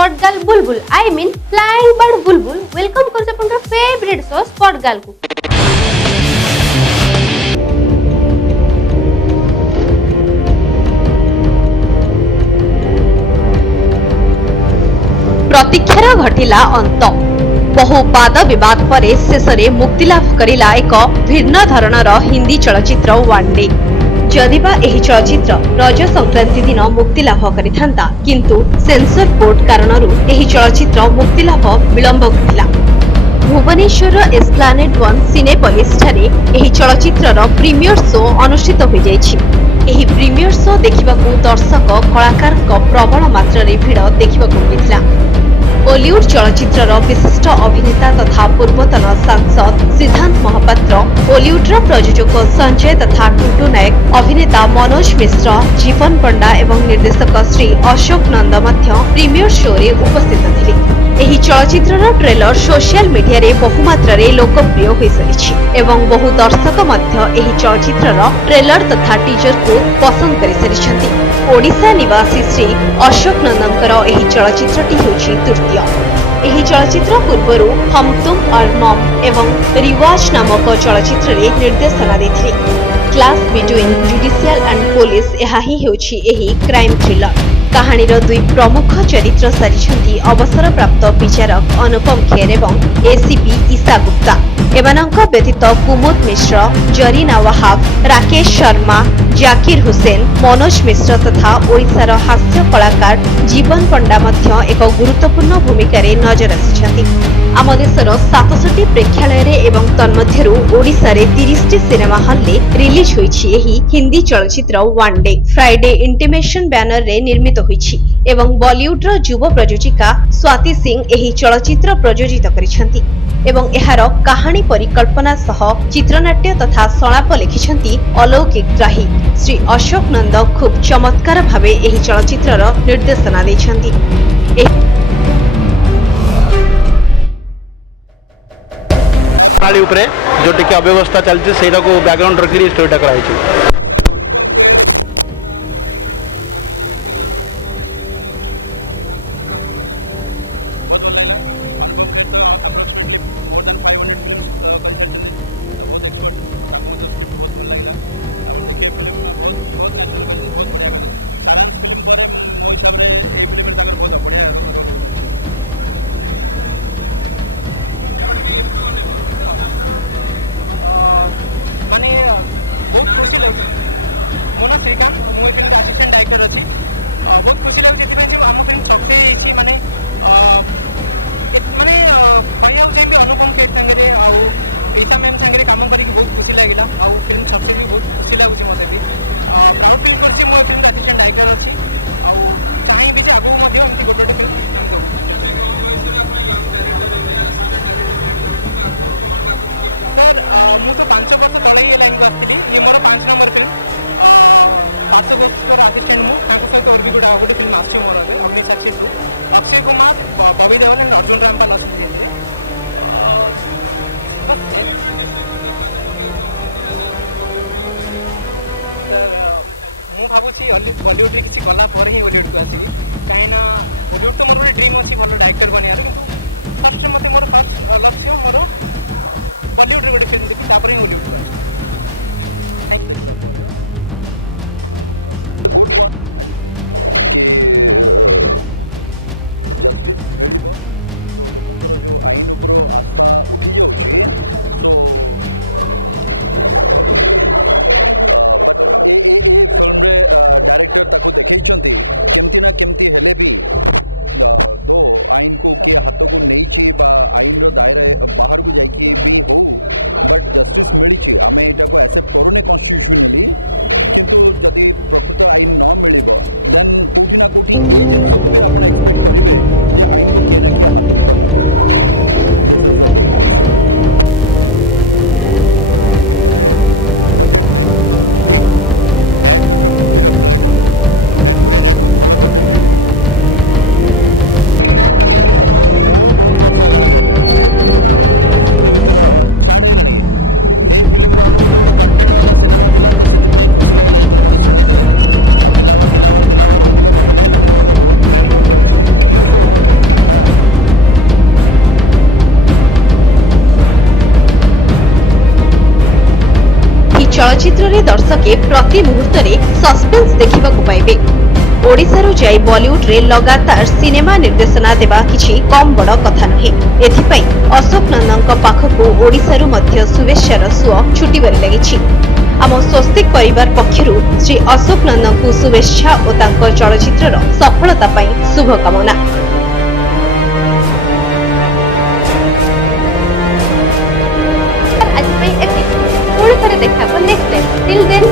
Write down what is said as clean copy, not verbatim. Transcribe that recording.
Spot girl Bulbul I mean flying bird Bulbul welcome करछ अपन favourite show spot girl को। प्रतीक्षार घटिला अंत बहु वाद विवाद पर शेषे मुक्तिलाभ करिला एक भिन्न धरणर हिंदी चलचित्र वन डे। जदिबा एही चलचित्र रज संक्रांति दिन मुक्तिलाभ करिथांता किंतु सेंसर बोर्ड कारणरू एही चलचित्र मुक्तिलाभ विलंब घटिला। भुवनेश्वर एस्प्लानेड वन सिनेपोलिस ठारे एही चलचित्रर प्रीमियर शो अनुष्ठित होई जायछि। एही प्रीमियर शो देखिबाकू दर्शक कलाकार प्रबल मात्रा भिड़ देखिबाकू मिलिला। बॉलीवुड चलचित्रर विशिष्ट अभिनेता तथा पूर्वतन सांसद सिद्धांत महापात्र, बॉलीवुडर प्रयोजक संजय तथा टुटू नायक, अभिनेता मनोज मिश्र, जीवन पंडा एवं निर्देशक श्री अशोक नंद मध्य प्रीमियर शो रे उपस्थित थिले। एही चलचित्रर ट्रेलर सोशल मीडिया रे बहु मात्रा रे लोकप्रिय होई सारिछि एवं बहु दर्शक मध्य एही चलचित्रर ट्रेलर तथा टीजर को पसंद करि सारिछन्ति। ओडिशा निवासी श्री अशोक नंदनकर एही चलचित्रटी हेउछि तृतीय। एही चलचित्र पूर्वरु हम तुम और मम एवं रिवाज नामक चलचित्र रे निर्देशना देथिले। Clash between judicial and police एहा ही हेउछि एही क्राइम थ्रिलर। कहानीर दुई प्रमुख चरित्र सारिछन्ति अवसर प्राप्त विचारक अनुपम खेर एवं एसीपी ईशा गुप्ता। एमानंक व्यतीत कुमुद मिश्र, जरीना वाहाब, राकेश शर्मा, जाकिर हुसैन, मनोज मिश्र तथा ओडिशार हास्य कलाकार जीवन पंडा मध्य एक गुरुत्वपूर्ण भूमिका रे नजर आसिछन्ति। आम देशर 700टी प्रेक्षालय रे एवं तन्मध्यरु ओडिशा रे 30टी सिनेमा हॉल रे रिलीज होईछि एही हिंदी चलचित्र one day. Friday intimation banner रे निर्मित होईछि एवं बॉलीवुड रो युवा प्रयोजिका स्वाति सिंह एही चलचित्र प्रयोजित करिसंति एवं एहार कहानी परिकल्पना सह चित्रनाट्य तथा संलाप लिखिसंति अलौकिक ग्राही। श्री अशोक नंद खूब चमत्कार भावे एही चलचित्रर निर्देशना दैछंती। प्रणाली उपरे जो टिके अव्यवस्था चलछि सेटा को बैकग्राउंड रखि स्टोरीटा कराइछि। मो ना श्रीकांत मुझे फिल्म असिस्टेंट डायरेक्टर अच्छी बहुत खुशी लगे आम फिल्म सक्सेस माने माने पाइबा चाहिए अनुपम खेर सागर ईशा मैम सागर कम कर बहुत खुशी लगे फिल्म सक्सेस भी बहुत खुशी लगुच मत भी प्राउड फिल कर फिल्म असिस्टेंट डायरेक्टर अच्छी चाहिए आगू एमती गोटे फिल्म सर मुझे 5 वर्ष तले ये लाइन आसती ये मोर 5 नंबर फिल्म 5 वर्ष असिस्टेंट मुझे और भी गोटे फिल्म आस अग्नि सक्सेसफुल अक्षय कुमार बॉबी देओल एंड अर्जुन रामपाल आसती मुझे भावुँ बॉलीवुड में किसी गला पर ही बॉलीवुड को आसवि कहीं बॉलीवुड तो मोर ड्रीम अच्छी भल डायरेक्टर बनवा फर्स्ट मत मोर फर्स्ट लक्ष्य मोर बॉलीवुड गोटे फिल्म देखी तापर ही बॉलीवुड। ଚଳଚ୍ଚିତ୍ରରେ ଦର୍ଶକେ ପ୍ରତି ମୁହୂର୍ତ୍ତରେ ସସ୍ପେନ୍ସ ଦେଖିବାକୁ ପାଇବେ। ଓଡ଼ିଶାରୁ ଯାଇ ବଲିଉଡରେ ଲଗାତାର ସିନେମା ନିର୍ଦ୍ଦେଶନା ଦେବା କିଛି କମ୍ ବଡ଼ କଥା ନୁହେଁ। ଏଥିପାଇଁ ଅଶୋକ ନନ୍ଦଙ୍କ ପାଖକୁ ଓଡ଼ିଶାରୁ ମଧ୍ୟ ଶୁଭେଚ୍ଛାର ସୁଅ ଛୁଟିବାରେ ଲାଗିଛି। ଆମ ସ୍ୱସ୍ତିକ ପରିବାର ପକ୍ଷରୁ ଶ୍ରୀ ଅଶୋକ ନନ୍ଦଙ୍କୁ ଶୁଭେଚ୍ଛା ଓ ତାଙ୍କ ଚଳଚ୍ଚିତ୍ରର ସଫଳତା ପାଇଁ ଶୁଭକାମନା। आज पे एतिक पुणी ଥରେ ଦେଖାବ ନେକ୍ସଟ ଟାଇମ୍। Till then